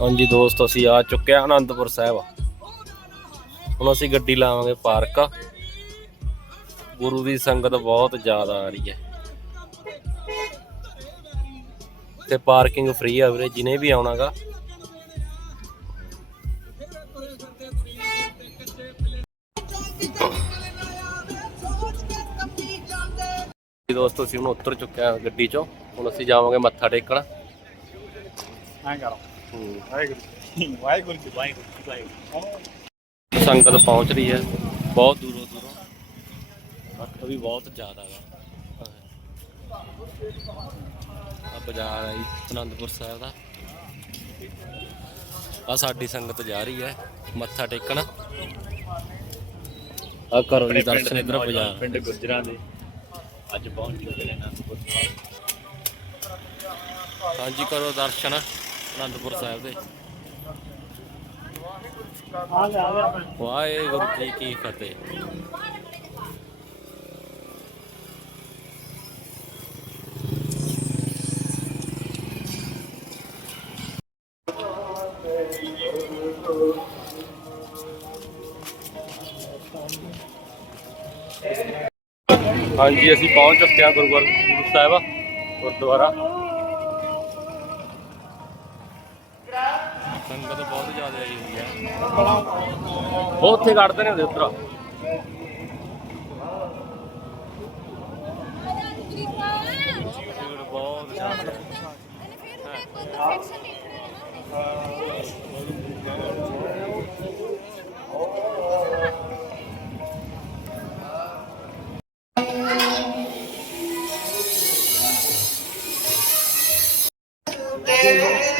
ਹਾਂਜੀ ਦੋਸਤ, ਅਸੀਂ ਆ ਚੁੱਕੇ ਆ ਆਨੰਦਪੁਰ ਸਾਹਿਬ। ਹੁਣ ਅਸੀਂ ਗੱਡੀ ਲਾਵਾਂਗੇ ਪਾਰਕ। ਗੁਰੂ ਦੀ ਸੰਗਤ ਬਹੁਤ ਜ਼ਿਆਦਾ ਆ ਰਹੀ ਹੈ। ਤੇ ਪਾਰਕਿੰਗ ਫ੍ਰੀ ਆ ਵੀਰੇ ਜਿਹਨੇ ਵੀ ਆਉਣਾਗਾ। ਜੀ ਦੋਸਤੋ, ਅਸੀਂ ਹੁਣ ਉਤਰ ਚੁੱਕਿਆ ਗੱਡੀ ਚੋਂ। ਹੁਣ ਅਸੀਂ ਜਾਵਾਂਗੇ ਮੱਥਾ ਟੇਕਣ। ਐਂ ਕਰ। ਵਾਹਿਗੁਰੂ ਵਾਹਿਗੁਰੂ ਜੀ ਵਾਹਿਗੁਰੂ ਜੀ ਵਾਹਿਗੁਰੂ ਸੰਗਤ ਪਹੁੰਚ ਰਹੀ ਹੈ ਬਹੁਤ ਦੂਰੋਂ ਦੂਰੋਂ। ਇਕੱਠ ਵੀ ਬਹੁਤ ਜ਼ਿਆਦਾ ਹੈ ਆ ਬਾਜ਼ਾਰ ਹੈ ਅਨੰਦਪੁਰ ਸਾਹਿਬ ਦਾ। ਆ ਸਾਡੀ ਸੰਗਤ ਜਾ ਰਹੀ ਹੈ ਮੱਥਾ ਟੇਕਣ। ਆ ਕਰੋ ਜੀ ਦਰਸ਼ਨ ਇਧਰ ਬਾਜ਼ਾਰ। ਪਿੰਡ ਗੁਜਰਾਂ ਦੇ ਅੱਜ ਪਹੁੰਚ ਚੁੱਕੇ ਨੇ ਅਨੰਦਪੁਰ ਸਾਹਿਬ। ਹਾਂਜੀ ਕਰੋ ਦਰਸ਼ਨ। ਅਨੰਦਪੁਰ ਸਾਹਿਬ ਦੇ। ਆ ਗਿਆ ਵਾਹਿਗੁਰੂ ਜੀ ਕੀ ਫਤਿਹ। ਹਾਂਜੀ, ਅਸੀਂ ਪਹੁੰਚ ਚੁੱਕੇ ਹਾਂ ਗੁਰੂਵਾਰ ਗੁਰੂ ਸਾਹਿਬ, ਗੁਰਦੁਆਰਾ। ਸੰਗਤ ਬਹੁਤ ਜ਼ਿਆਦਾ ਆਈ ਹੋਈ ਹੈ ਉਹ ਉੱਥੇ ਕੱਢਦੇ ਨੇ ਉਹਦੇ ਉੱਤਰ Yeah.